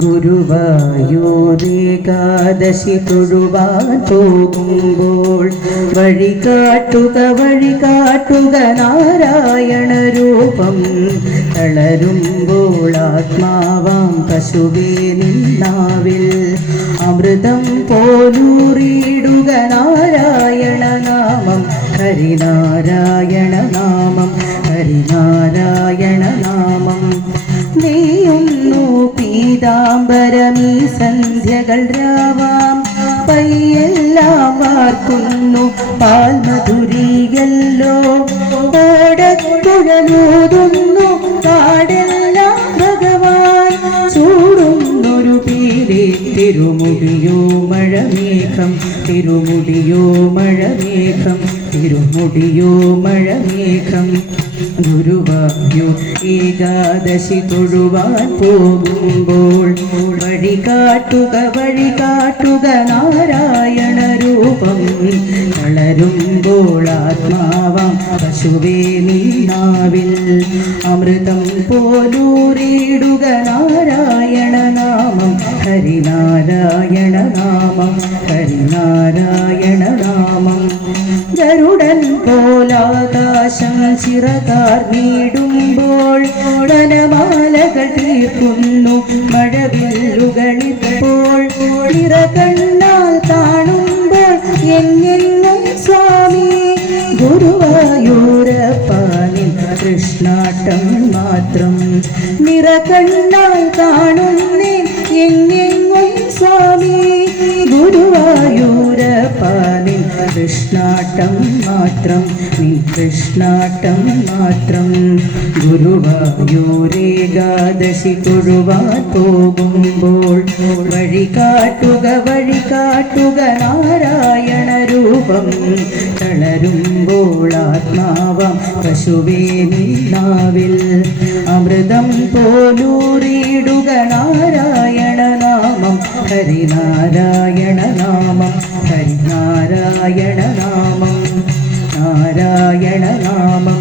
ഗുരുവായൂരേകാദശി തൊഴുവാൻ പോകുമ്പോൾ വഴി കാട്ടുക നാരായണ രൂപം. തളരുമ്പോൾ ആത്മാവാം പശുവേ നിന്നാവിൽ അമൃതം പോലൂറിയിടുക നാരായണ നാമം. ഹരിനാരായണ നാമം, ഹരിനാരായണ നാമം. നീയൊന്നു പീതാംബരമീ സന്ധ്യകൾ രാവാം പയ്യെല്ലാം വാർക്കുന്നു പാൽമധുരിയല്ലോ. ഓടക്കുഴലൂതുന്നു കാടെല്ലാം ഭഗവാൻ ചൂടുന്നൊരു പീലി. തിരുമുടിയോ മഴമേഘം, തിരുമുടിയോ മഴമേഘം, തിരുമുടിയോ മഴമേഘം. ഗുരുവായൂർ ഏകാദശി തൊഴുവാൻ പോകുമ്പോൾ വഴി കാട്ടുക നാരായണ രൂപം. വളരുമ്പോൾ ആത്മാവാം പശുവേ നിന്നാവിൽ അമൃതം പോലൂറിയിടുക നാരായണ നാമം. ഹരിനാരായണ നാമം, ഹരിനാരായണ നാമം. ഗരുഡൻ പോലാകാശം ചിറകാർന്നിടുമ്പോൾ വനമാലകൾ തീർക്കുന്നു മഴവില്ലുകളിപ്പോൾ. നിറകണ്ണാൽ കാണുമ്പോൾ എന്നെന്നും സ്വാമി ഗുരുവായൂരപ്പാനിൻ കൃഷ്ണാട്ടം മാത്രം. നിറകണ്ണാൽ കാണുന്നേ എന്നെങ്ങും സ്വാമി ഗുരുവായൂരപ്പാനിൻ കൃഷ്ണാട്ടം മാത്രം, നീ കൃഷ്ണാട്ടം മാത്രം. ഗുരുവായൂരേകാദശി തൊഴുവാൻ പോകുമ്പോൾ വഴി കാട്ടുക നാരായണ രൂപം. തളരുമ്പോൾ ആത്മാവാം പശുവേ നിന്നാവിൽ അമൃതം പോലൂറിയിടുക നാരായണ നാമം. ഹരിനാരായണ നാമം, ഹരിനാരായണ നാമം, നാരായണ നാമം.